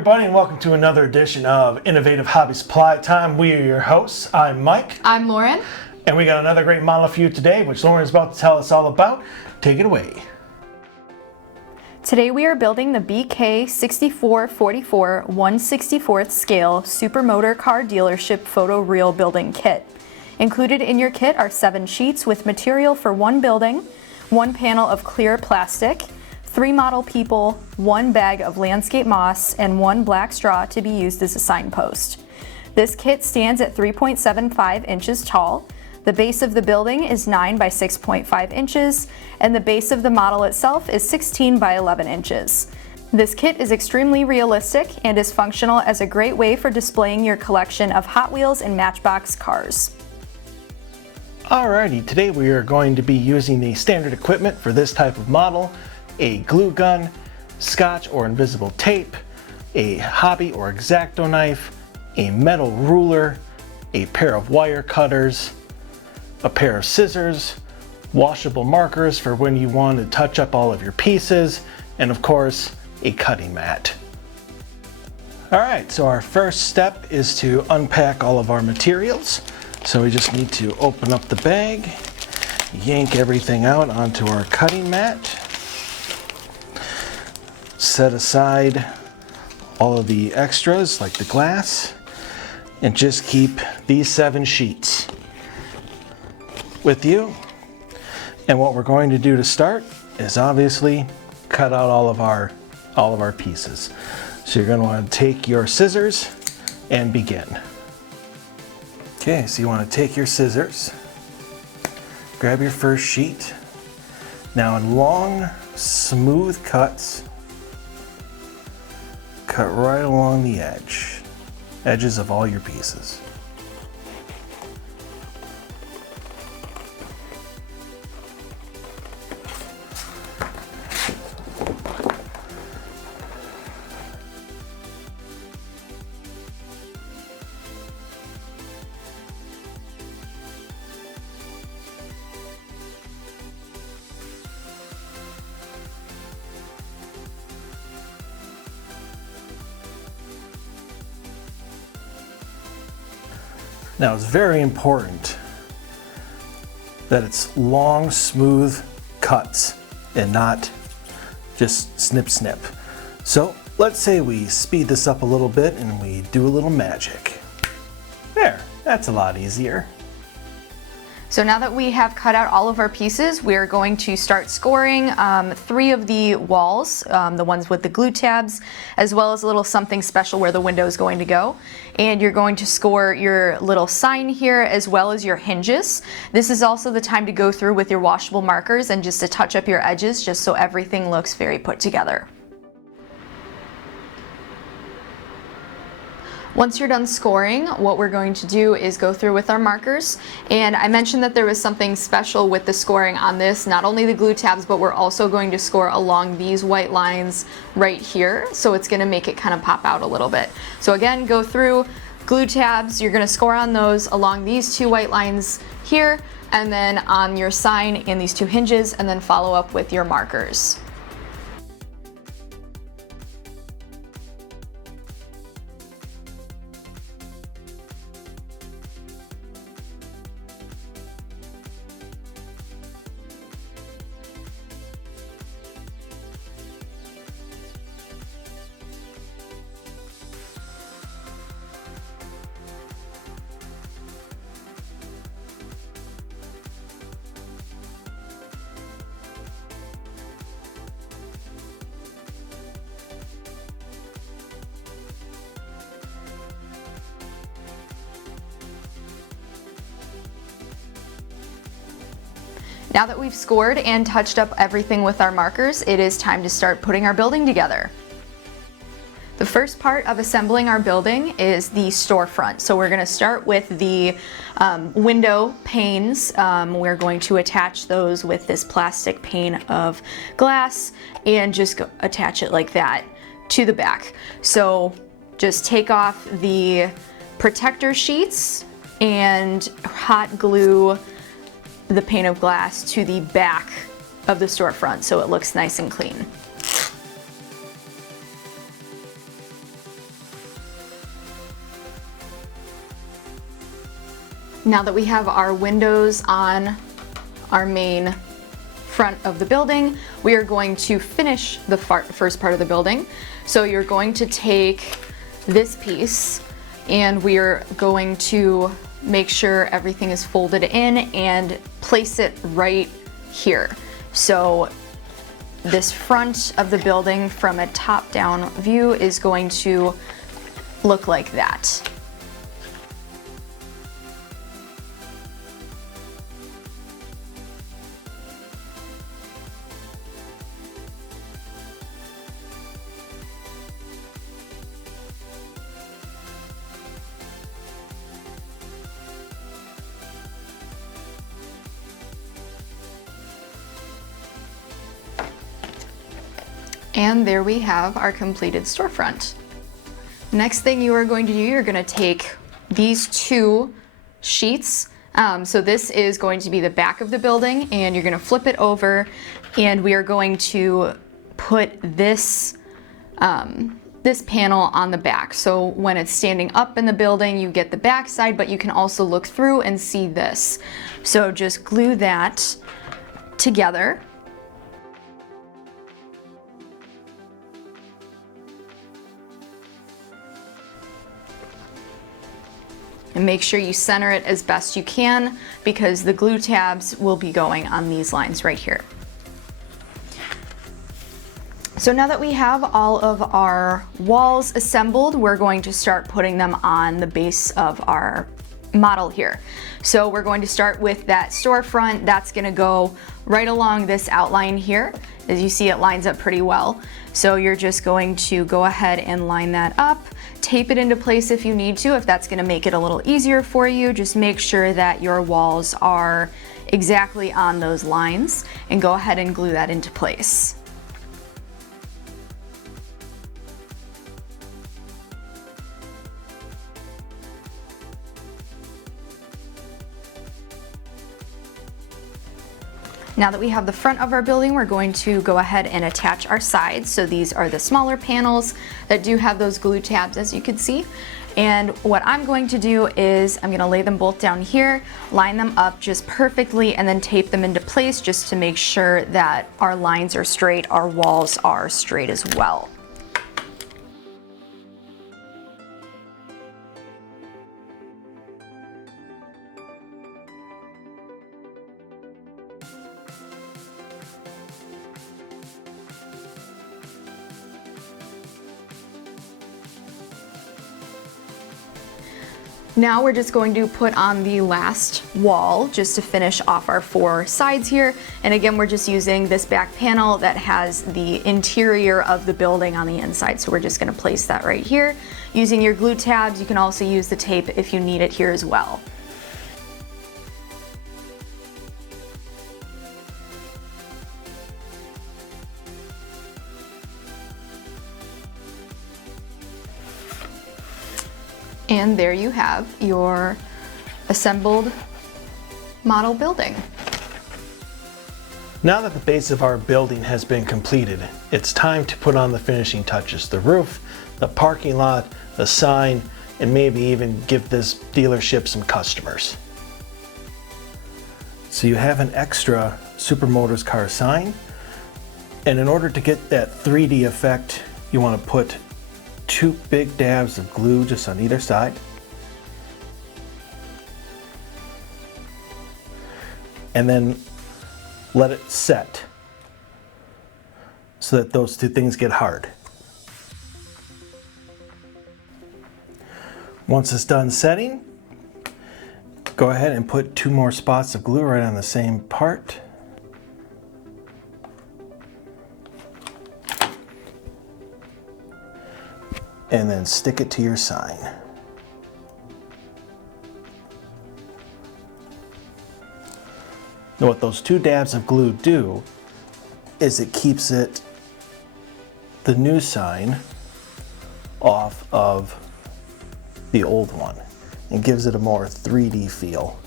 everybody, and welcome to another edition of Innovative Hobby Supply Time. We are your hosts. I'm Mike. I'm Lauren. And we got another great model for you today, which Lauren is about to tell us all about. Take it away. Today we are building the BK6444 1/64th scale Supermotor Car Dealership Photo Reel Building Kit. Included in your kit are 7 sheets with material for 1 building, 1 panel of clear plastic, 3 model people, 1 bag of landscape moss, and 1 black straw to be used as a signpost. This kit stands at 3.75 inches tall. The base of the building is 9 by 6.5 inches, and the base of the model itself is 16 by 11 inches. This kit is extremely realistic and is functional as a great way for displaying your collection of Hot Wheels and Matchbox cars. Alrighty, today we are going to be using the standard equipment for this type of model: a glue gun, scotch or invisible tape, a hobby or X-Acto knife, a metal ruler, a pair of wire cutters, a pair of scissors, washable markers for when you want to touch up all of your pieces, and of course, a cutting mat. Alright, so our first step is to unpack all of our materials. So we just need to open up the bag, yank everything out onto our cutting mat, set aside all of the extras like the glass, and just keep these 7 sheets with you. And what we're going to do to start is obviously cut out all of our pieces. So you're going to want to take your scissors and begin. Okay, so you want to take your scissors, grab your first sheet. Now in long, smooth cuts, cut right along the edges of all your pieces. Now it's very important that it's long, smooth cuts and not just snip snip. So let's say we speed this up a little bit and we do a little magic. There, that's a lot easier. So now that we have cut out all of our pieces, we're going to start scoring 3 of the walls, the ones with the glue tabs, as well as a little something special where the window is going to go. And you're going to score your little sign here as well as your hinges. This is also the time to go through with your washable markers and just to touch up your edges just so everything looks very put together. Once you're done scoring, what we're going to do is go through with our markers. And I mentioned that there was something special with the scoring on this, not only the glue tabs, but we're also going to score along these white lines right here. So it's gonna make it kind of pop out a little bit. So again, go through glue tabs, you're gonna score on those along these 2 white lines here, and then on your sign and these 2 hinges, and then follow up with your markers. Now that we've scored and touched up everything with our markers, it is time to start putting our building together. The first part of assembling our building is the storefront. So we're going to start with the window panes. We're going to attach those with this plastic pane of glass and just attach it like that to the back. So just take off the protector sheets and hot glue the pane of glass to the back of the storefront so it looks nice and clean. Now that we have our windows on our main front of the building, we are going to finish the first part of the building. So you're going to take this piece and we are going to make sure everything is folded in and place it right here. So this front of the building from a top-down view is going to look like that. And there we have our completed storefront. Next thing you are going to do, you're going to take these two sheets. So this is going to be the back of the building, and you're going to flip it over, and we are going to put this this panel on the back. So when it's standing up in the building, you get the back side, but you can also look through and see this. So just glue that together. And make sure you center it as best you can because the glue tabs will be going on these lines right here. So now that we have all of our walls assembled, we're going to start putting them on the base of our model here. So we're going to start with that storefront. That's going to go right along this outline here. As you see, it lines up pretty well. So you're just going to go ahead and line that up, tape it into place if you need to, if that's going to make it a little easier for you. Just make sure that your walls are exactly on those lines and go ahead and glue that into place. Now that we have the front of our building, we're going to go ahead and attach our sides. So these are the smaller panels that do have those glue tabs, as you can see. And what I'm going to do is I'm going to lay them both down here, line them up just perfectly, and then tape them into place just to make sure that our lines are straight, our walls are straight as well. Now we're just going to put on the last wall just to finish off our four sides here. And again, we're just using this back panel that has the interior of the building on the inside. So we're just going to place that right here. Using your glue tabs, you can also use the tape if you need it here as well. And there you have your assembled model building. Now that the base of our building has been completed, it's time to put on the finishing touches. The roof, the parking lot, the sign, and maybe even give this dealership some customers. So you have an extra Supermotors car sign, and in order to get that 3D effect, you want to put two big dabs of glue just on either side. And then let it set so that those two things get hard. Once it's done setting, go ahead and put two more spots of glue right on the same part. And then stick it to your sign. Now what those two dabs of glue do is it keeps it, the new sign, off of the old one and gives it a more 3D feel.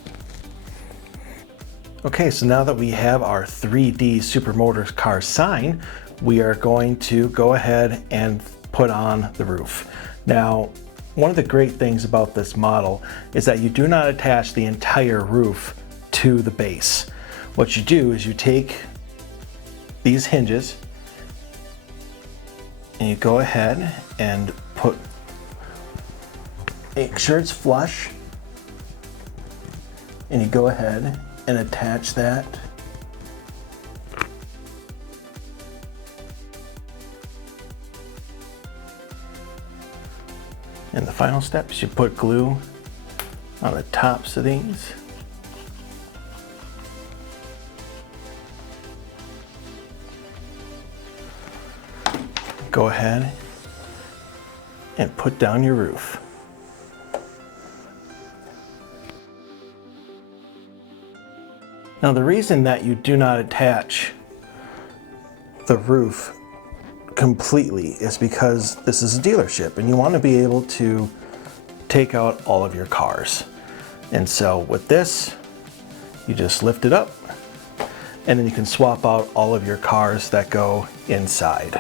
Okay, so now that we have our 3D Supermotors car sign, we are going to go ahead and put on the roof. Now, One of the great things about this model is that you do not attach the entire roof to the base. What you do is you take these hinges and you go ahead and make sure it's flush, and you go ahead and attach that and the final step is you put glue on the tops of these. Go ahead and put down your roof. Now the reason that you do not attach the roof completely is because this is a dealership and you want to be able to take out all of your cars. And so with this, you just lift it up and then you can swap out all of your cars that go inside.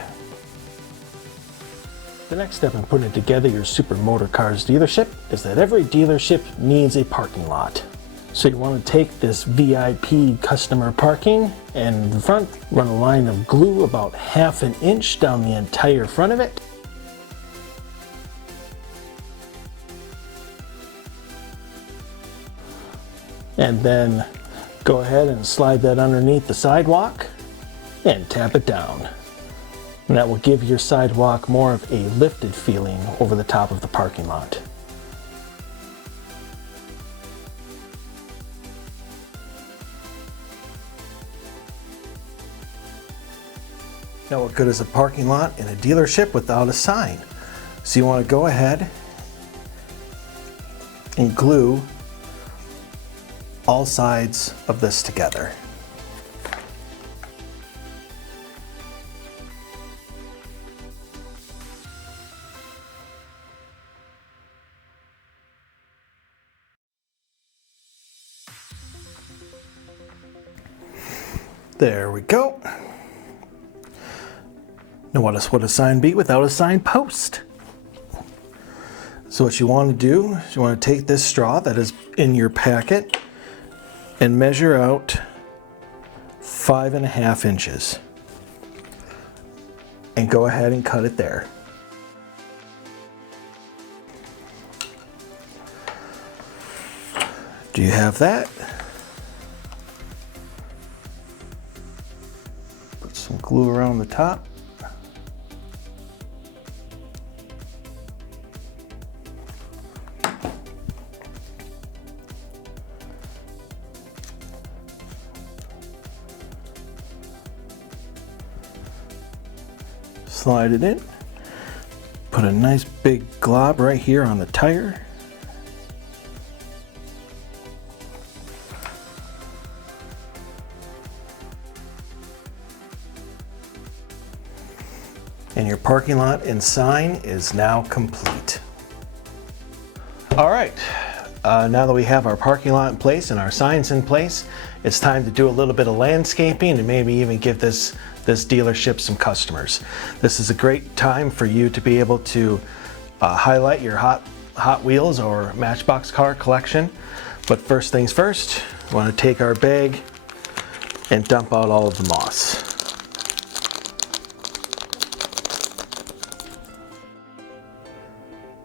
The next step in putting together your Super Motor Cars dealership is that every dealership needs a parking lot. So you want to take this VIP customer parking and in the front, run a line of glue about 1/2 inch down the entire front of it. And then go ahead and slide that underneath the sidewalk and tap it down. And that will give your sidewalk more of a lifted feeling over the top of the parking lot. Now what good is a parking lot in a dealership without a sign? So you want to go ahead and glue all sides of this together. There we go. Now what would a sign be without a signpost? So what you want to do is you want to take this straw that is in your packet and measure out 5.5 inches. And go ahead and cut it there. Do you have that? Put some glue around the top. Slide it in. Put a nice big glob right here on the tire. And your parking lot and sign is now complete. All right, now that we have our parking lot in place and our signs in place, it's time to do a little bit of landscaping and maybe even give this dealership some customers. This is a great time for you to be able to highlight your Hot Wheels or Matchbox car collection. But first things first, we want to take our bag and dump out all of the moss.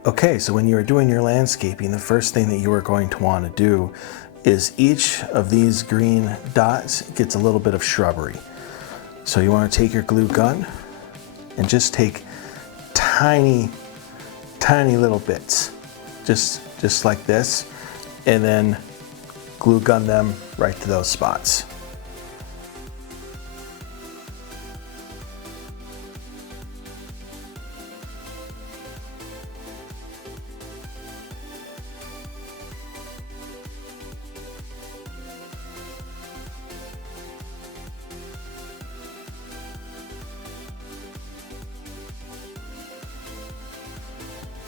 Okay, so when you are doing your landscaping, the first thing that you are going to want to do is each of these green dots gets a little bit of shrubbery. So you want to take your glue gun and just take tiny little bits, just like this, and then glue gun them right to those spots.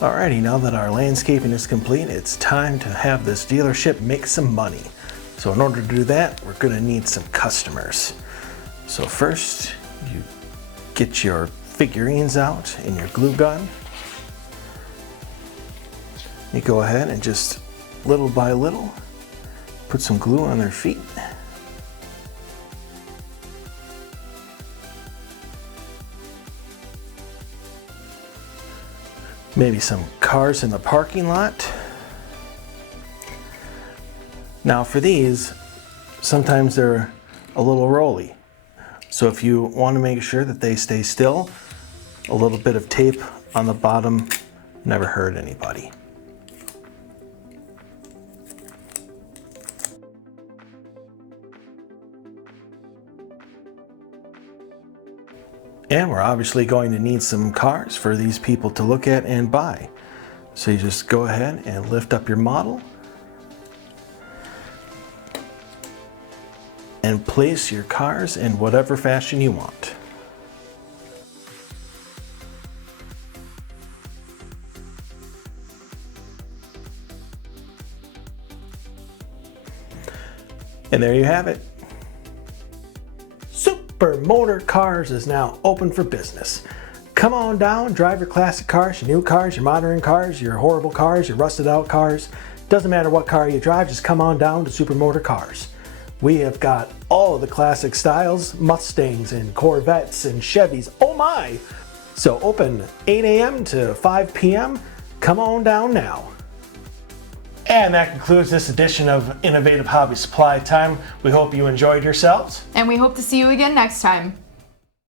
Alrighty, now that our landscaping is complete, it's time to have this dealership make some money. So in order to do that, we're going to need some customers. So first, you get your figurines out and your glue gun. You go ahead and just little by little put some glue on their feet. Maybe some cars in the parking lot. Now for these, sometimes they're a little rolly. So if you want to make sure that they stay still, a little bit of tape on the bottom never hurt anybody. And we're obviously going to need some cars for these people to look at and buy. So you just go ahead and lift up your model and place your cars in whatever fashion you want. And there you have it. Super Motor Cars is now open for business. Come on down, drive your classic cars, your new cars, your modern cars, your horrible cars, your rusted out cars. Doesn't matter what car you drive, just come on down to Super Motor Cars. We have got all of the classic styles, Mustangs and Corvettes and Chevys, oh my! So open 8 a.m. to 5 p.m. Come on down now. And that concludes this edition of Innovative Hobby Supply Time. We hope you enjoyed yourselves. And we hope to see you again next time.